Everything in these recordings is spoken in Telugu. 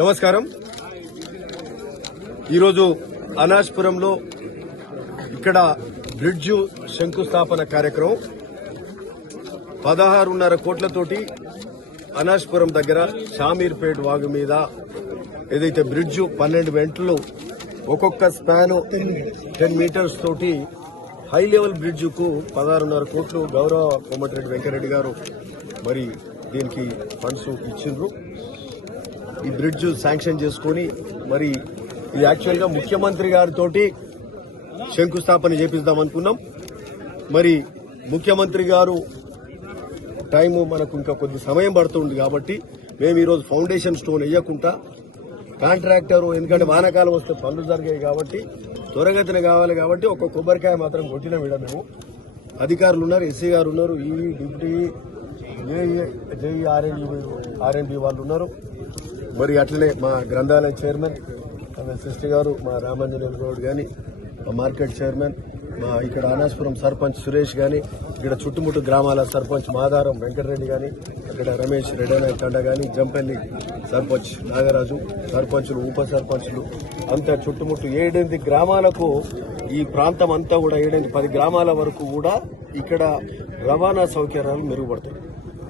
నమస్కారం. ఈరోజు అనాజ్పురంలో ఇక్కడ బ్రిడ్జ్ శంకుస్థాపన కార్యక్రమం 16.5 కోట్లతోటి అనాజ్పురం దగ్గర షామీర్పేట్ వాగు మీద ఏదైతే బ్రిడ్జ్ 12 వెంటలు ఒక్కొక్క స్పాన్ 10 మీటర్స్ తోటి హై లెవెల్ బ్రిడ్జ్ కు 16.5 కోట్లు గౌరవ కోమటిరెడ్డి వెంకరెడ్డి గారు మరి దీనికి ఫండ్స్ ఇచ్చిండ్రు. ఈ బ్రిడ్జ్ శాంక్షన్ చేసుకుని మరి ఇది యాక్చువల్ గా ముఖ్యమంత్రి గారితో శంకుస్థాపన చేపిద్దాం అనుకున్నాం. మరి ముఖ్యమంత్రి గారు టైము మనకు ఇంకా కొద్ది సమయం పడుతుంది కాబట్టి మేము ఈరోజు ఫౌండేషన్ స్టోన్ వేయకుండా కాంట్రాక్టర్, ఎందుకంటే వానాకాలం వస్తే పనులు జరిగాయి కాబట్టి త్వరగతిన కావాలి కాబట్టి ఒక కొబ్బరికాయ మాత్రం కొట్టిన విడ మేము. అధికారులు ఉన్నారు, ఎస్సీ గారు ఉన్నారు, ఈ డిప్యూటీ జేఈ ఆర్ఎండ్బి వాళ్ళు ఉన్నారు. మరి అట్లనే మా గ్రంథాలయ చైర్మన్ సిస్టర్ గారు, మా రామాంజనేయులు గౌడ్ గాని, మా మార్కెట్ చైర్మన్, మా ఇక్కడ అనాజ్పురం సర్పంచ్ సురేష్ గాని, ఇక్కడ చుట్టుముట్టు గ్రామాల సర్పంచ్ మాదారం వెంకటరెడ్డి గాని, ఇక్కడ రమేష్ రెడ్డి తండ గాని, జంపల్లి సర్పంచ్ నాగరాజు, సర్పంచులు, ఉప సర్పంచులు అంతా చుట్టుముట్టు 7-8 గ్రామాలకు ఈ ప్రాంతం అంతా కూడా 7-10 గ్రామాల వరకు కూడా ఇక్కడ రవాణా సౌకర్యాలు మెరుగుపడతాయి.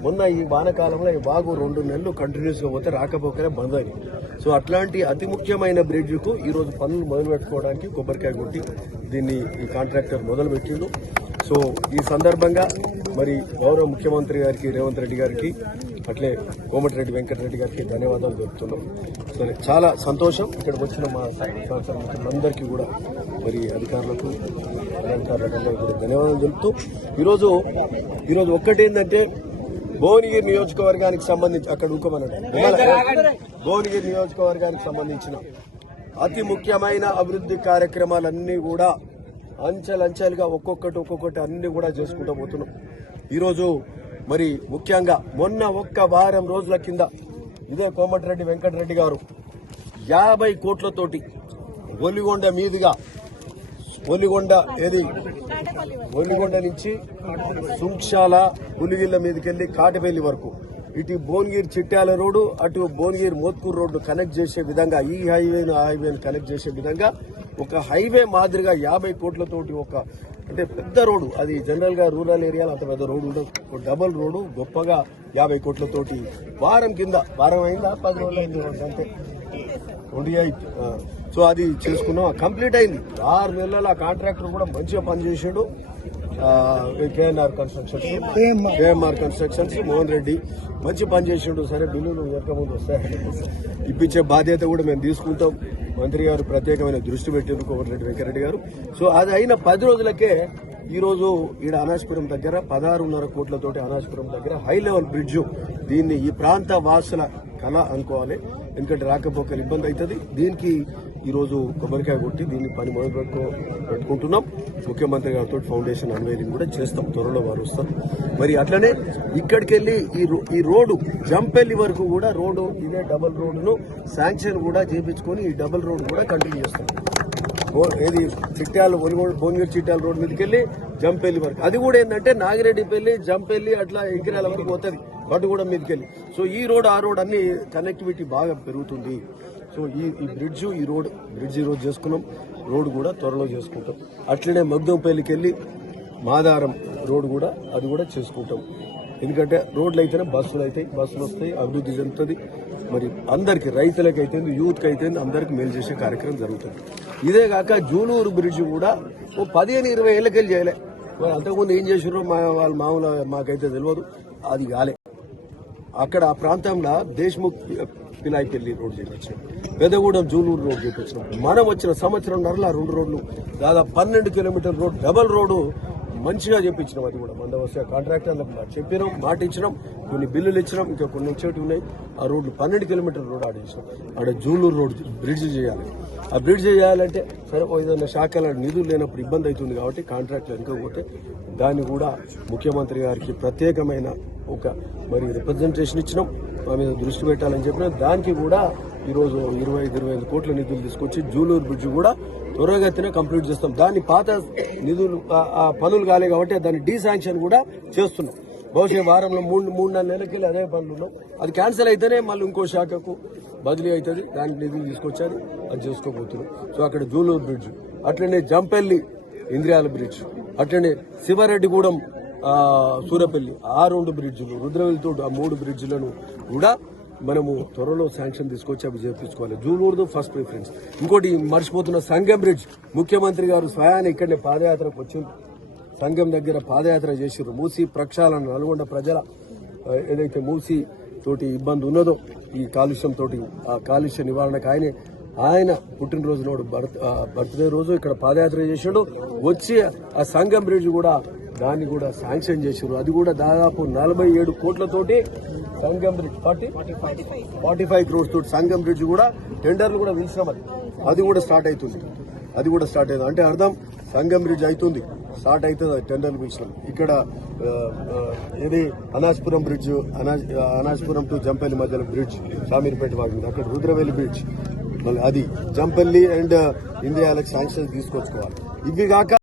మొన్న ఈ వానకాలంలో ఈ బాగు 2 నెలలు కంటిన్యూస్ గా పోతే రాకపోకనే బంద్ అయింది. సో అట్లాంటి అతి ముఖ్యమైన బ్రిడ్జ్ కు ఈ రోజు పనులు మొదలు పెట్టుకోవడానికి కొబ్బరికాయ కొట్టి దీన్ని ఈ కాంట్రాక్టర్ మొదలు పెట్టిండు. సో ఈ సందర్భంగా మరి గౌరవ ముఖ్యమంత్రి గారికి, రేవంత్ రెడ్డి గారికి, అట్లే కోమటిరెడ్డి వెంకటరెడ్డి గారికి ధన్యవాదాలు చెబుతున్నాం. సరే, చాలా సంతోషం. ఇక్కడికి వచ్చిన మా మిత్రులందరికీ కూడా మరి అధికారులకు కూడా ధన్యవాదాలు చెబుతూ ఈరోజు ఒక్కటేందంటే భువనగిరి నియోజకవర్గానికి సంబంధించి అక్కడ భువనగిరి నియోజకవర్గానికి సంబంధించిన అతి ముఖ్యమైన అభివృద్ధి కార్యక్రమాలన్నీ కూడా అంచెలంచెలుగా ఒక్కొక్కటి అన్ని కూడా చేసుకుంటూ పోతున్నాం. ఈరోజు మరి ముఖ్యంగా మొన్న ఒక్క వారం రోజుల కింద ఇదే కోమటిరెడ్డి వెంకటరెడ్డి గారు 50 కోట్లతోటి ఒలిగొండ మీదుగా ఒలిగొండ నుంచి సుంక్షాల పులిగిళ్ల మీదకెళ్లి కాటిపల్లి వరకు ఇటు భువనగిరి చిట్యాల రోడ్డు, అటు భువనగిరి మోత్కూరు రోడ్డు కనెక్ట్ చేసే విధంగా, ఈ హైవేను కనెక్ట్ చేసే విధంగా ఒక హైవే మాదిరిగా 50 కోట్లతోటి అంటే పెద్ద రోడ్డు. అది జనరల్ గా రూరల్ ఏరియాలో అంత పెద్ద రోడ్డు ఉండదు. డబల్ రోడ్డు గొప్పగా 50 కోట్లతోటి వారం అయిందా 10 రోజులు అయింది అంతే 28. సో అది చేసుకున్నాం, కంప్లీట్ అయింది 6 నెలల. కాంట్రాక్టర్ కూడా మంచిగా పనిచేసాడు. కేఎంఆర్ కన్స్ట్రక్షన్స్ మోహన్ రెడ్డి మంచి పని చేసిండు. సరే, బిల్లులు ముందు వస్తాయి, ఇప్పించే బాధ్యత కూడా మేము తీసుకుంటాం. మంత్రి గారు ప్రత్యేకమైన దృష్టి పెట్టారు, కోమటిరెడ్డి వెంకరెడ్డి గారు. సో అది అయిన 10 రోజులకే ఈరోజు ఈడ అనాజ్పురం దగ్గర 16.5 కోట్లతోటి అనాజ్పురం దగ్గర హై లెవెల్ బ్రిడ్జ్, దీన్ని ఈ ప్రాంత వాసుల కళ అనుకోవాలి, ఎందుకంటే రాకపోకలు ఇబ్బంది అవుతుంది. దీనికి ఈరోజు కొబ్బరికాయ కొట్టి దీన్ని పని మొదలు పెట్టుకుంటున్నాం. ముఖ్యమంత్రి గారితో ఫౌండేషన్ అన్వైరింగ్ కూడా చేస్తాం, త్వరలో వారు వస్తారు. మరి అట్లనే ఇక్కడికి వెళ్లి ఈ రోడ్డు జంపెల్లి వరకు కూడా రోడ్డు, ఇదే డబుల్ రోడ్డును శాంక్షన్ కూడా చేయించుకొని ఈ డబుల్ రోడ్డు కూడా కంటిన్యూ చేస్తాం. ఏది భువనగిరి చిట్యాల రోడ్డు మీదకి వెళ్లి జంపెల్లి వరకు, అది కూడా ఏంటంటే నాగిరెడ్డిపల్లి, జంపెల్లి అట్లా ఎంకిరాల వరకు పోతుంది బట్టుగూడ మీదకెళ్ళి. సో ఈ రోడ్ ఆ రోడ్ అన్ని కనెక్టివిటీ బాగా పెరుగుతుంది. సో ఈ బ్రిడ్జ్ ఈరోజు చేసుకున్నాం, రోడ్డు కూడా త్వరలో చేసుకుంటాం. అట్లనే మగ్దంపల్లికి వెళ్ళి మాదారం రోడ్డు కూడా అది కూడా చేసుకుంటాం. ఎందుకంటే రోడ్లు అయితేనే బస్సులు వస్తాయి, అభివృద్ధి చెందుతుంది. మరి అందరికి, రైతులకు అయితే, యూత్కి అయితే అందరికి మేలు చేసే కార్యక్రమం జరుగుతుంది. ఇదే కాక జూలూరు బ్రిడ్జ్ కూడా 15-20 ఏళ్ళకెళ్ళి చేయలే. అంతకుముందు ఏం చేసారో వాళ్ళ మామూలు మాకైతే తెలియదు, అది కాలే. అక్కడ ఆ ప్రాంతంలో దేశ్ముఖ్ పిలాయిపల్లి రోడ్ చేయించాం, పెదగూడెం జూలూరు రోడ్ చేయించాం. మనం వచ్చిన సంవత్సరంన్నరలో 2 రోడ్లు, దాదాపు 12 కిలోమీటర్ల రోడ్, డబల్ రోడ్డు మంచిగా చేయించినాం. అది కూడా మన వస్తే కాంట్రాక్టర్లకు చెప్పినాం, మాట ఇచ్చినాం, కొన్ని బిల్లులు ఇచ్చినాం, ఇంకా కొన్ని వచ్చేటి ఉన్నాయి. ఆ రోడ్లు 12 కిలోమీటర్ల రోడ్ ఆడించినాం. ఆడ జూలూరు రోడ్ బ్రిడ్జ్ చేయాలి. ఆ బ్రిడ్జ్ చేయాలంటే సరే ఏదైనా శాఖల నిధులు లేనప్పుడు ఇబ్బంది అవుతుంది కాబట్టి కాంట్రాక్టర్ వెనుకపోతే దాన్ని కూడా ముఖ్యమంత్రి గారికి ప్రత్యేకమైన మరి రిప్రజెంటేషన్ ఇచ్చినాం, మా మీద దృష్టి పెట్టాలని చెప్పిన దానికి కూడా ఈరోజు 25 కోట్ల నిధులు తీసుకొచ్చి జూలూరు బ్రిడ్జ్ కూడా త్వరగతిన కంప్లీట్ చేస్తాం. దాన్ని పాత నిధులు పనులు కాలే కాబట్టి దాన్ని డీశాంక్షన్ కూడా చేస్తున్నాం. బహుశా వారంలో 3-4 నెలలకి అదే పనులు ఉన్నాం. అది క్యాన్సిల్ అయితేనే మళ్ళీ ఇంకో శాఖకు బదిలీ అవుతుంది, దానికి నిధులు తీసుకొచ్చారు, అది చేసుకోబోతున్నాం. సో అక్కడ జూలూరు బ్రిడ్జ్, అట్లనే జంపెల్లి ఇంద్రియాల బ్రిడ్జ్, అట్లనే శివారెడ్డిగూడెం సూరపల్లి, ఆ 2 బ్రిడ్జిలు, రుద్రవెల్లితో ఆ 3 బ్రిడ్జిలను కూడా మనము త్వరలో శాంక్షన్ తీసుకొచ్చి అవి చేపించుకోవాలి. జూలూరుదు ఫస్ట్ ప్రిఫరెన్స్. ఇంకోటి మర్చిపోతున్న సంగం బ్రిడ్జ్, ముఖ్యమంత్రి గారు స్వయాన్ని ఇక్కడనే పాదయాత్రకు వచ్చింది, సంగం దగ్గర పాదయాత్ర చేసిర్రు. మూసీ ప్రక్షాళన, నల్గొండ ప్రజల ఏదైతే మూసీ తోటి ఇబ్బంది ఉన్నదో ఈ కాలుష్యం తోటి, ఆ కాలుష్య నివారణకు ఆయన పుట్టినరోజు నాడు బర్త్డే రోజు ఇక్కడ పాదయాత్ర చేసాడు. వచ్చి ఆ సంగం బ్రిడ్జ్ కూడా దాన్ని కూడా శాంక్షన్ చేసారు. అది కూడా దాదాపు 47 కోట్లతోటి సంగం బ్రిడ్జ్ 45 క్రోర్స్ తోటి సంగం బ్రిడ్జ్ కూడా టెండర్లు కూడా పిలిచినాం. అది కూడా స్టార్ట్ అవుతుంది. అంటే అర్థం సంగం బ్రిడ్జ్ అవుతుంది, స్టార్ట్ అవుతుంది, టెండర్లు పిలిచినాం. ఇక్కడ ఇది అనాజ్పురం బ్రిడ్జ్, అనాజ్పురం టు జంపల్లి మధ్యలో బ్రిడ్జ్, షామీర్పేట వాగి, అక్కడ రుద్రవెల్లి బ్రిడ్జ్, మళ్ళీ అది జంపల్లి అండ్ ఇండియాలకు శాంక్షన్ తీసుకొచ్చుకోవాలి. ఇవి కాక